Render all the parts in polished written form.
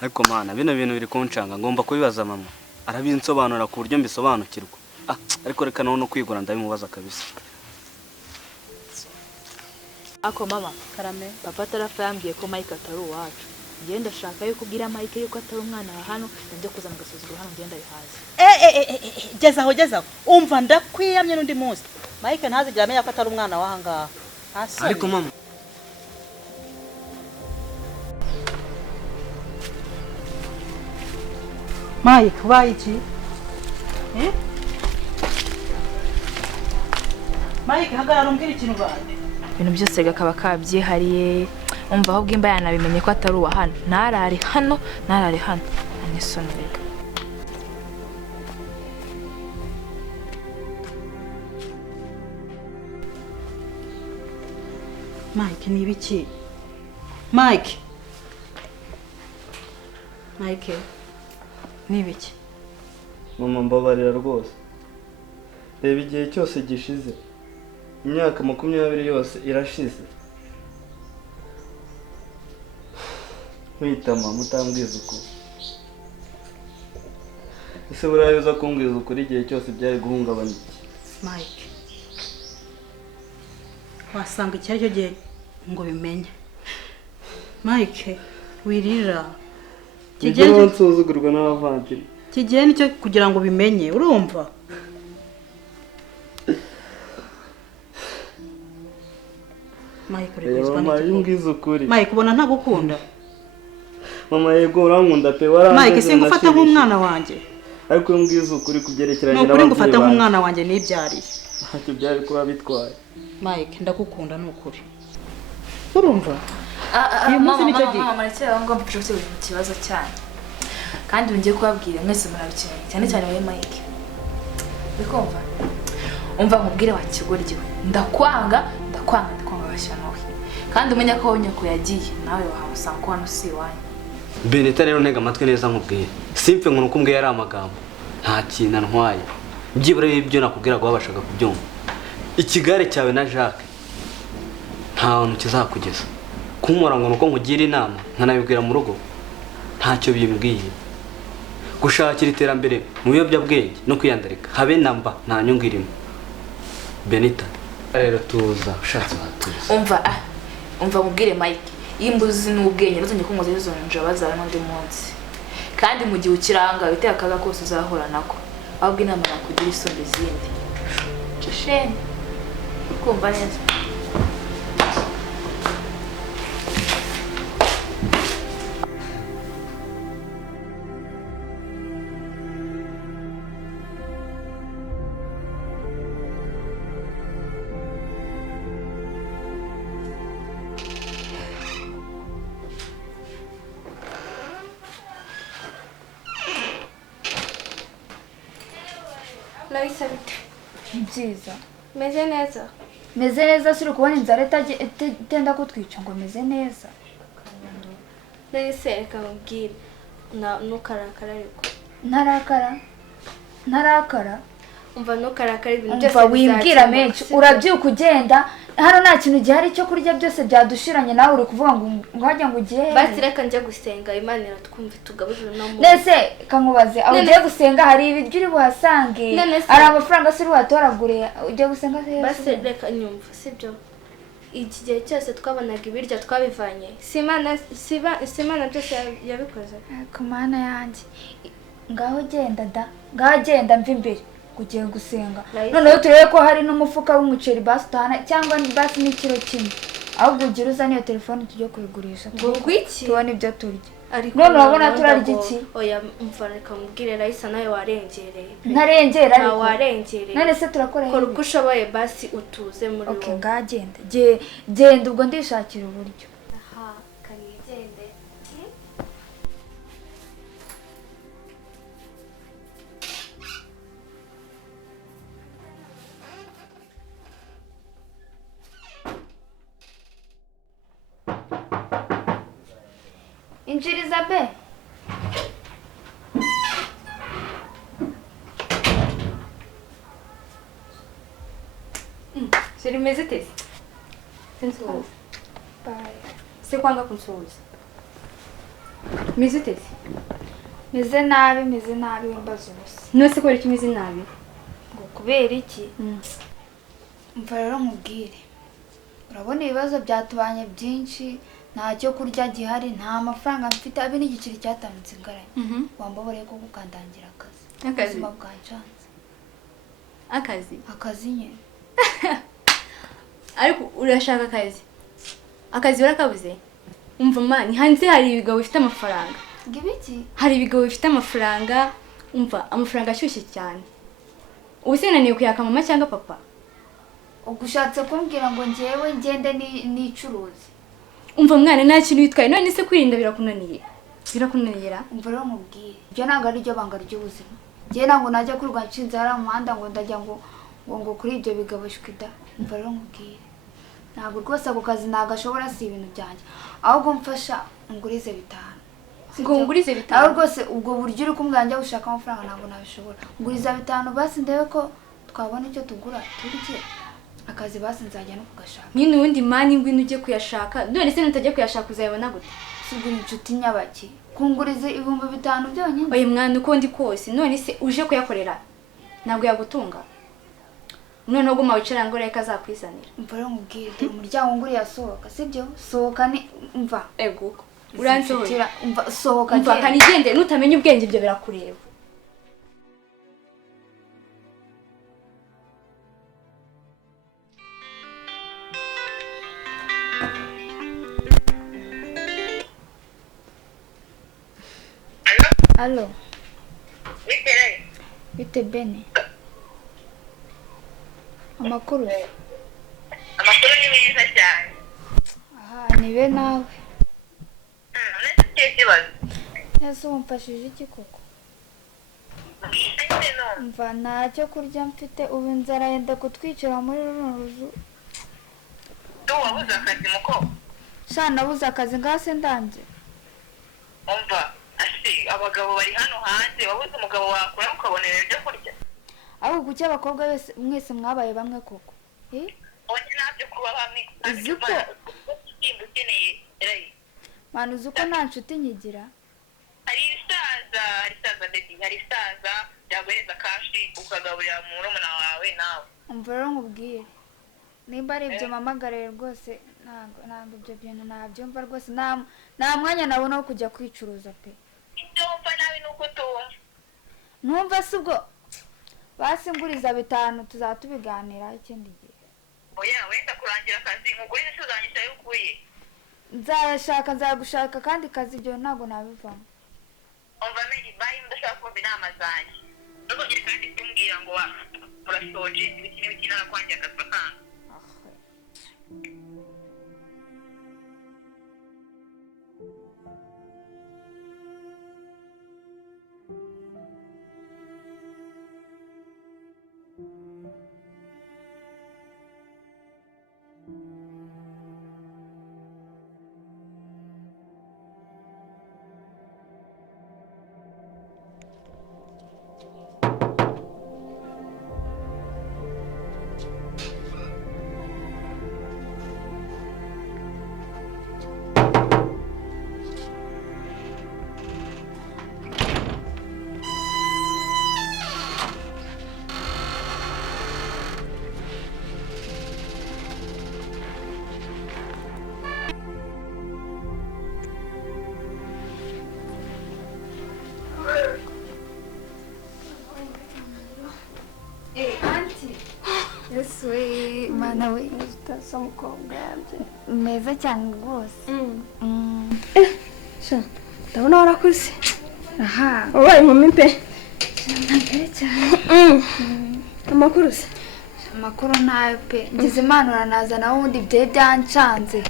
ariko mana bino bintu biri kuncanga ngomba kubibaza mama arabinsobanura ku buryo mbisobanukirwa ariko reka no kwigura ndabimubaza kabisa. Ako mama karame papa tarafa yambwiye ko Mike atari uwacu ngenda shaka yo kubwira Mike yuko atari umwana wa hano njye kuza mu gasuzuguro hano ngenda bihaze. Gezaho umva ndakwiyamye n'undi munsi Mike ntazigira amenya ko atari umwana wa hanga. Ariko mama Mike waiki Mike hagarara umbwira ikintu bande ibintu byose gakaba kabyihariye umva aho bwimba yanabimenye ko atari uwa hano narare hano anisonera. Mike ni ibiki Mike ni ibiki mama mbabarira rwose reba igihe cyose gishize imyaka 20 yose irashize witama mutambwiza uko ese burayoza kumbwiza ukuri igihe cyose byari guhungabanya iki. Mike wasanga icyo cyo gihe ngo bimenye Mike wirira kigiye nsuzugurwa n'abavandimwe kigiye nicyo kugira ngo bimenye urumva. Mike reba mbwiza ukuri Mike ubona ntagukunda mama yego urankunda pe warangiza Mike singufata nk'umwana wanjye ariko mbwiza ukuri kubyerekeranye n'abandi no ngufata nk'umwana wanjye nibyariye ntacyo byari kuba bitwaye. Mike ndagukunda n'ukuri urumva mama marekera ngo mfite ikibazo cyane kandi ngiye kubabwira mwese murabikeneye cyane cyane muri Mike bikumva umva nkubwire wa kigoryiwe ndakwanga bashyanawe kandi umenya ko nyako yagiye nawe wahamusanga ko hano si iwanyu. Beneta rero ntega amatwi neza nkubwiye simpe ngo nuko mbwiye ari amagambo nta kintu ntwaye byibura ibyo nakubwira ngo babashaga kubyumva ikigare cyawe na Jacques nta hantu kizakugeza kumura ngo nuko nkugira inama nkanabibwira mu rugo ntacyo bimbwiye gushakira iterambere mu biyobyabwenge no kwiyandarika habe namba nta nyungu irimo. Benita rero tuza ushatse watuza umva mubwire Mike imbuzi n'ubwenge bazanye kumuza bizonje bazara n'undi munsi kandi mu gihe ukiranga biteye akaga kose uzahora nako ahubwo inama nakugira isonde zindi cishene kumva neza. Naisabite. Byiza. Meze neza suri kubona inzara itenda kutwica ngo meze neza. Nahise reka mubwire nukarakara ariko. Ntarakara. Umva nukarakara ibintu byose. Umva wimbwira menshi urabyuka ugenda hano nta kintu gihari cyo kurya byose byadushiranye nawe uri kuvuga ngo hajya ngo ugiye. Basi reka njye gusenga Imana iratwumva tugaburira no mu. Nese kankubaze aho ugiye gusenga hari ibiryo uri buhasange ari amafaranga suri watoragure ugiye gusenga se. Basi reka nyumva sibyo iki gihe cyose twabonaga ibiryo twabivanye Simana byose yabikoze. Ku mana yanjye ngaho genda mva imbere kugiye gusenga noneho turebe ko hari n'umufuka w'umuceri basi utahana cyangwa basi n'ikiro kimwe ahubwo ugira uzaniye telefone tujye kuyigurisha tubone ibyo turya none urabona turarya iki. Oya mva reka mubwire Raisa nawe warengereye ntarengera ariko warengereye none se turakora kora uko ushoboye basi utuze muri wowe. Okay genda ubwo ndishakira uburyo. Aha kanigende Injiriza be. Seri meze tese. Senso. Bye. Se quando consuls. Meze ute? meze nabi wembaza ubusa. Nose ko iki meze nabi? Ngo kubera iki? Mva rero mubwire. Urabona ibibazo byatubanye byinshi, nta cyo kurya gihari, nta mafaranga mfite, abi n'igiceri cyatambitse ngaranye. Wambabareye ko gukandangira akazi. Ubuzima bwancanze. Akazi nyine. Ariko urashaka akazi? Akazi urakabuze? Umva mani, hanze hari ibigabo bifite amafaranga. Ngibiki? Hari ibigabo bifite amafaranga, umva amafaranga ashyushye cyane. Ubusenaniye kuyaka mama cyangwa papa? Ugushatse kumbwira ngo njyewe ngende nicuruze. Umva mwana nta kintu witwaye, none se kwirinda birakunaniye. Birakunanira? Umva rero mubwire. Ibyo ntabwo ari byo banga ry'ubuzima. Njye ntabwo najya kurwa nshinze hari umuhanda ngo ndajya ngo kuri ibyo bigabo shwida. Umva rero mubwire. Ntabwo rwose ako kazi nagashobora si ibintu byanjye. Ahubwo mfasha ngurize 5. Ngo ngurize 5? Aho rwose ubwo buryo uri kumwanja gushaka amafaranga ntabwo nabishobora. Nguriza 5 basi ndebe ko twabona icyo tugura turye. Akazi basi nzajya no kugashaka. Nyine ubundi mani ngwino ujye kuyashaka. None se nutajya kuyashaka uzayibona gute? Sigura inshuti nyabaki. Kungurize 5,000 byonyine. Oye mwana uko ndi kose, none se uje kuyakorera ntabwo yagutunga. None uguma wicara ngo reka azakwisanira. Umva rero mubwire, umuryango nguri yasohoka, sibyo? Sohoka ni umva. Ego. Uransohora. Umva sohoka. Umva kanigende nutamenya ubwenge ibyo birakureba. Allo. Bite Bene. Amakuru ni meza cyane. Aha nibe nawe. Nese kibazo. Ese umfashije iki koko? Mva ntacyo kurya mfite ubu inzara yenda kutwicira muri runo ruzu. Wabuze akazi muko? Sha nabuze akazi ngase ndanje. Umva abagabo bari hano hanze wabuze umugabo wakora ukabonera ibyo kurya. Aho gucya abakobwa bese mwese mwabaye bamwe koko. Oye nabyo kuba bamwe. Uziko ukeneye rayi. Manu uzuko nta nshuti nyigira. Hari isaza yaguhereza kashi ukagaburira murumuna wawe nawe. Umva rero nkubwire. Nimba ari ibyo mamagare rwose ntabwo ibyo bintu nabyumva rwose nta mwanya nabona wo kujya kwicuruza pe. Ibyo umva nawe nuko tumva. Numva se ubwo basi nguriza 5 tuzatubiganira ikindi gihe. Oya wenda kurangira akazi nkugurize tuzanyisha yukuye. Nzagushaka kandi kazi ibyo ntabwo nabivamo. Umva menye bayi ndashaka kumva inama zanjye. Nugongere kandi kumbwira ngo urasoje ibiki narakwangiye akazi bakanga. Yesu mana we utasa mukobwa yanje meza cyane rwose. Sha ndabona warakuze. Aha Wabaye inkumi pe. ntabere cyane. Amakuru se? Amakuru ntayo pe. Ngize Imana uranaza nawe ubundi bye byancanze.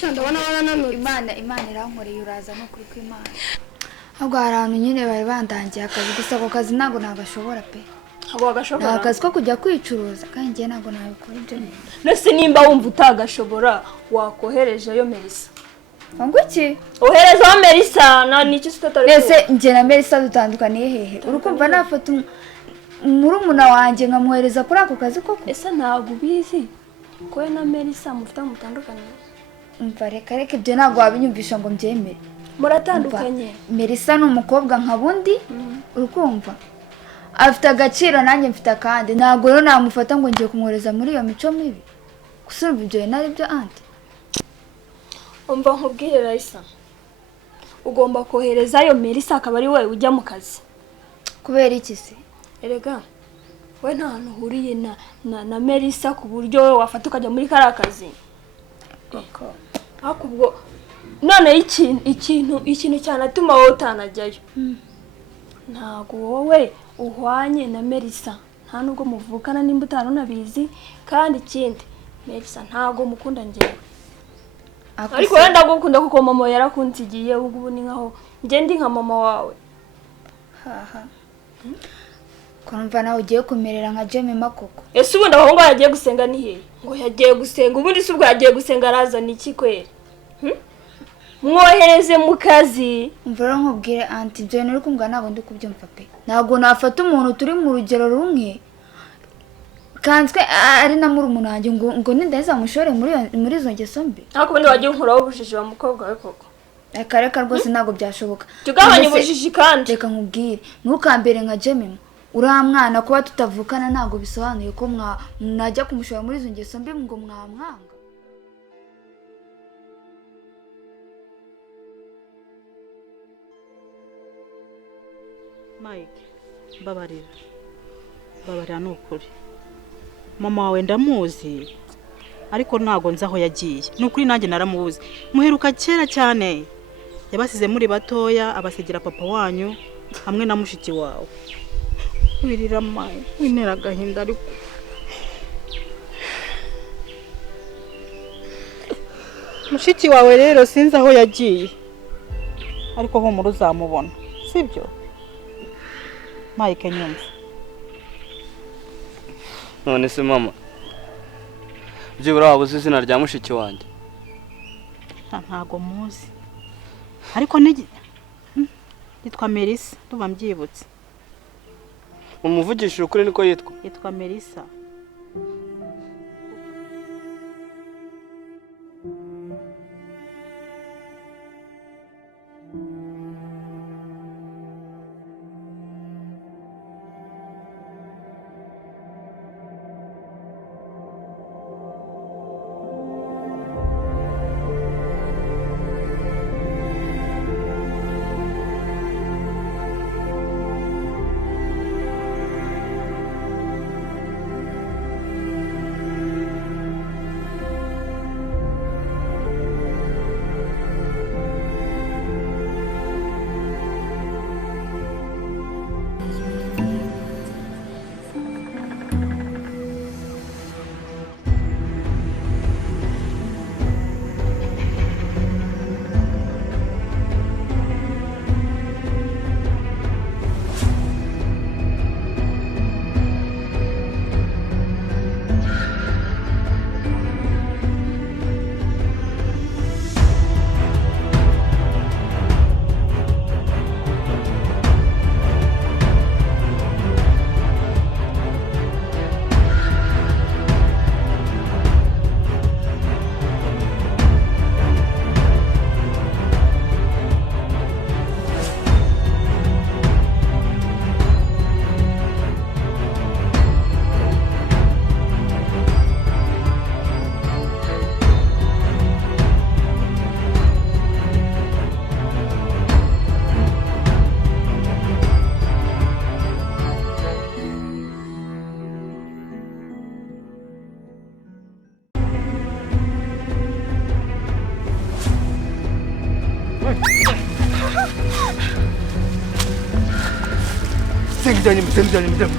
Sha ndabona warananutse. Imana irankoreye uraza no kuri kw'Imana. Ahubwo hari ahantu nyine bari bandangiye akazi gusa ako kazi ntabwo nagashobora pe. Abo agashobora. Akazi ko kujya kwicuruza kandi njye ntabwo nabikora ibyo neza. Nese nimba wumva utagashobora wakoherejeyo Melissa. Ngo iki? Oherezaho Melissa na niki sitatari. Nese njye na Melissa dutandukaniye hehe? Urukumva nafata murumuna wanjye nkamuhereza kuri ako kazi koko. Ese ntabwo ubizi ko na Melissa mufite mutandukaniye. Umva reka ibyo ntabwo wabinyumvisha ngo mbyemere. muratandukanye. Melissa ni umukobwa nka bundi urukumva afite agaciro nanjye mfite akandi ntabwo rero namufata ngo ngiye kumworeza muri iyo mico mibi gusumba ibyo nari byo anti. Umva nkubwire Raisa ugomba koherezayo Melissa akaba ari wewe ujya mu kazi. Kubera iki se? Erega we nta hantu uhuriye na Melissa ku buryo wowe wafata ukajya muri kariya kazi. Akubwo none ikintu cyanatuma wowe utanajyayo ntago wowe uhwanye na Melissa nta nubwo muvukana nimba utarunabizi kandi ikindi Melissa ntago mukunda njyewe ariko wenda gukunda kuko mama yarakunsigiye ubu ni nkaho njye ndi nka mama wawe. Kumva nawe ugiye kumerera nka Jemima koko. Ese ubundi aho ngo yagiye gusenga ni hehe? Ngo yagiye gusenga ubundi se ubwo yagiye gusenga arazana iki kwera? Mwohereze mu kazi. Mvura nkubwire anti ibyo nuri kumva ntabwo ndi kubyumva pe. Ntabwo nafata umuntu turi mu rugero rumwe kanswe ari na muri umuntu wanjye ngo nindeza mushore muri izo ngeso mbi. Ariko ubundi wagiye nkuraho ubujiji wa mukobwa we koko. Akareka rwose ntabwo byashoboka. Tugabanye ubujiji kandi. Reka nkubwire ntukambere nka Jemima. Uriya mwana kuba tutavukana ntabwo bisobanuye ko najya kumushora muri izo ngeso mbi ngo mwamwanga. Mike, babarira ni ukuri. Mama wawe ndamuzi ariko ntago nzi aho yagiye. Ni ukuri nanjye naramubuze. Muheruka kera cyane. Yabasize muri batoya abasigira papa wanyu hamwe na mushiki wawe. Wirira mayi, winera gahinda ariko. Mushiki wawe rero sinzi aho yagiye. Ariko ho muri uzamubona. Sibyo? Mike nyumva. None se mama. Byibura wabuze izina rya mushiki wanjye. Ntago muzi. Ariko yitwa Melissa, tuba mbyibutse. Umuvugishije ukuri niko yitwa? Yitwa Melissa.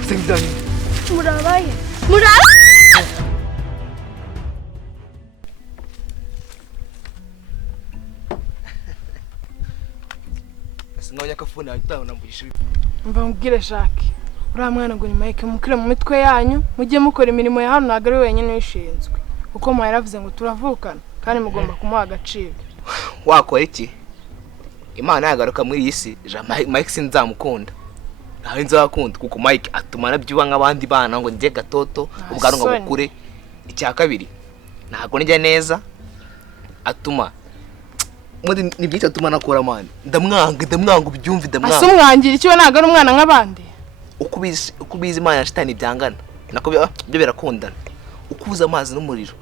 Sengidani. Murabaye. Singonya kafuna ahita nambugisha. Mva mbwire Jacques. Uriya mwana ngo ni Mike mukire mu mitwe yanyu mujye mukora imirimo ya hano nagari wenyine wishinzwe. Uko mwa yaravuze ngo turavukana kandi mugomba kumuha agaciro. Wakora iki? Imana yagaruka muri iyi si, Mike sinzamukunda. Naho nzakunda kuko Mike atuma nabyuba nk'abandi bana ngo njye gatoto ubwanwa ngo bukure. Icya kabiri ntago njya neza atuma muri ni byinshi atuma nakora man ndamwanga ubyumve ndamwanga asumwangira icyo naga ari umwana nk'abandi ukubizi Imana ya shitani byangana nako byo birakundana ukubuza amazi n'umuriro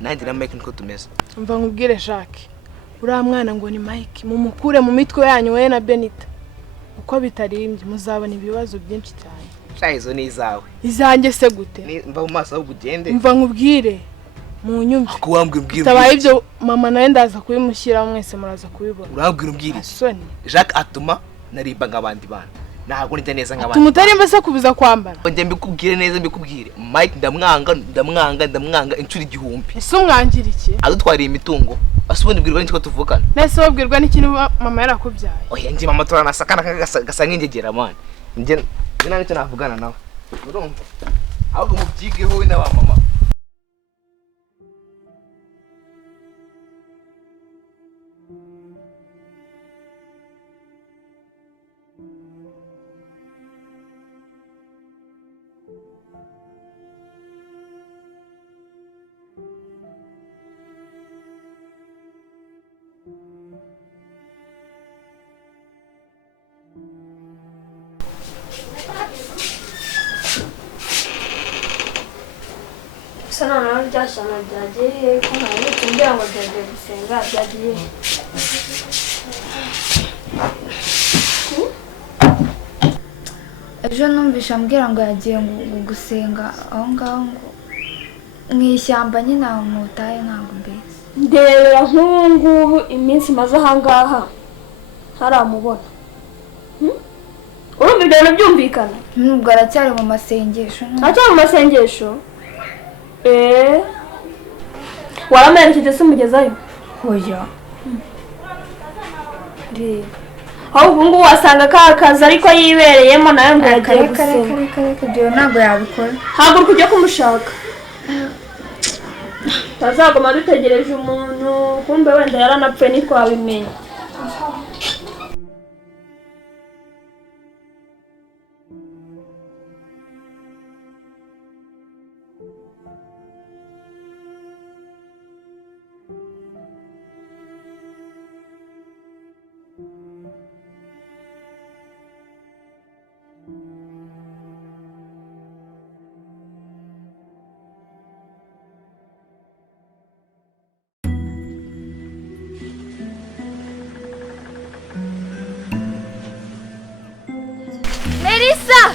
nanjye na Mike niko tumeze umva nkubwire Jacques uriya mwana ngo ni Mike mumukure mu mitwe yanyu we na Benita uko bitarimbye muzabona ibibazo byinshi cyane shayizo ni izawe izanjye se gute mva mu maso aho ugende umva nkubwire mu nyumva kuwambwira tabaye ibyo mama nawe ndaza kubimushyira mwese muraza kubibona urambwira ubwire Jacques atuma nariba nk'abandi bana ntago nijya neza nk'abandi tumutarimba se kubiza kwambara njye mbikubwire neza mbikubwire Mike ndamwanga incuri igihumbi ese umwangira iki adutwariye imitungo asubundi bwirwa n'icyo tuvukana nese wabwirwa n'ikintu mama yarakubyaye oya njye mama turanasakana gasa nk'ingegera man njye nange navugana nawe urumva ahubwo mubyigeho we n'aba mama sana na ryashyana byagiye ko nari kumbera ngo byagiye gusenga byagiye ejo numvisha ambwira ngo yagiye gusenga aho ngaho ngo mu ishyamba nyine aho mutaye ntabwo mbese ndebera nk'ubu iminsi maze ahangaha ntaramubona urumva ibyo bintu byumvikana nubwo aracyari mu masengesho aracyari mu masengesho waramerekeje se umugezayo hoya ahubwo ngubu wasanga ka kazi ariko yibereyemo nawe ngo yagiye gusenga ibyo ntabwo yabikora haguruka ujye kumushaka tazaguma dutegereje umuntu kumbe wenda yaranapfuye ntitwabimenye Melissa!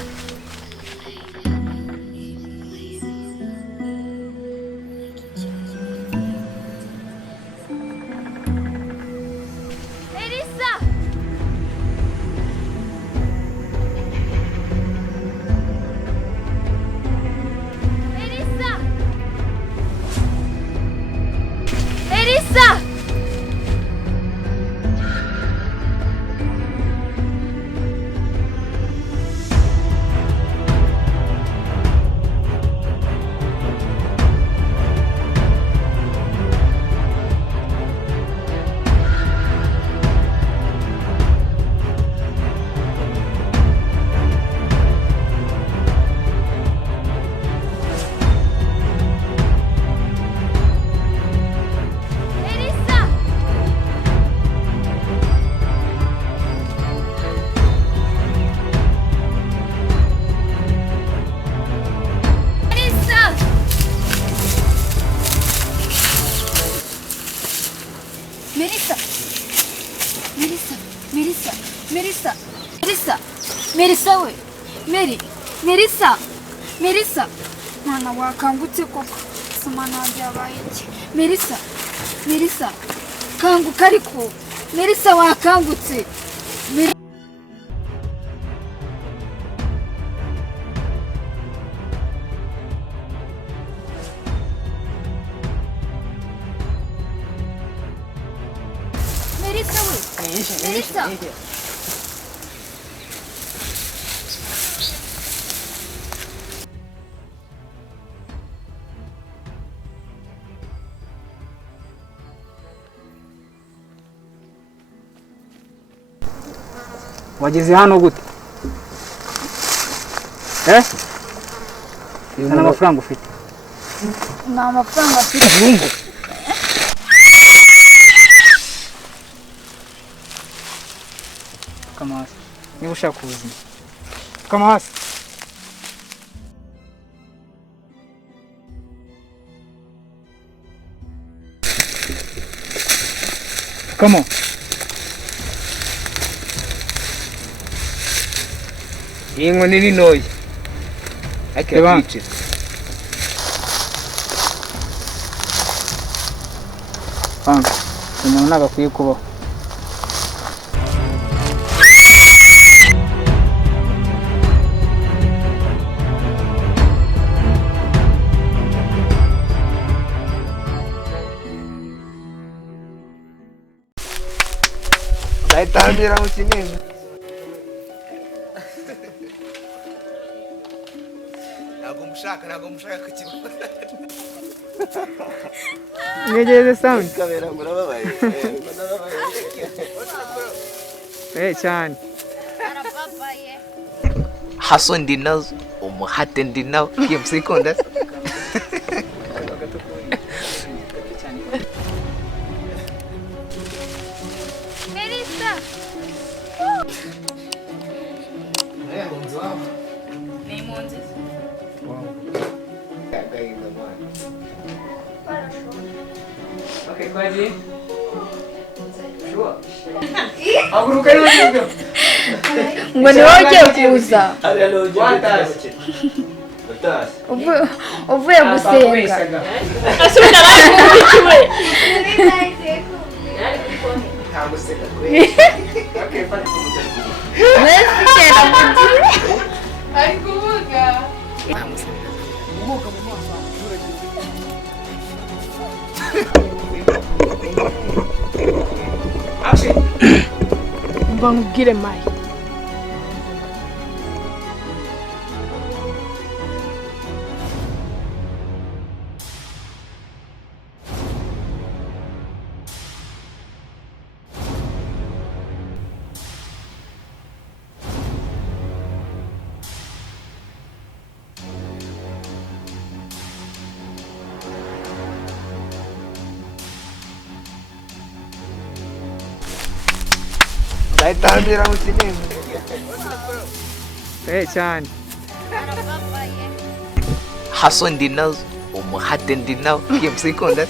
Melissa we Melissa mwana wakangutse koko sumana byabaye iki Melissa kanguka ariko Melissa wakangutse Melissa wageze hano gute nta mafaranga ufite nta mafaranga afite pfukama hasi niba ushaka ubuzima pfukama hasi pfukama iyi nkoni ni ntoya ariko irakwicira panga umuntu ntabwo akwiye kubaho nzahitambira mu kinini ntabwo mushaka kukibona mwegereze sound kamera murababaye cyane haso ndi nazo umuhate ndi nawo iyo msikunda Melissa Ni impunzi. okay kwaje haguruka n'ibyo ngo ni wowe ugiye kuza uvuye gusenga asubira bari kumbikiwe ari kuvuga mba nkubwire mayi nzahitambira mu kinini cyane haso ndi nazo umuhate ndi nawo iyo msikunda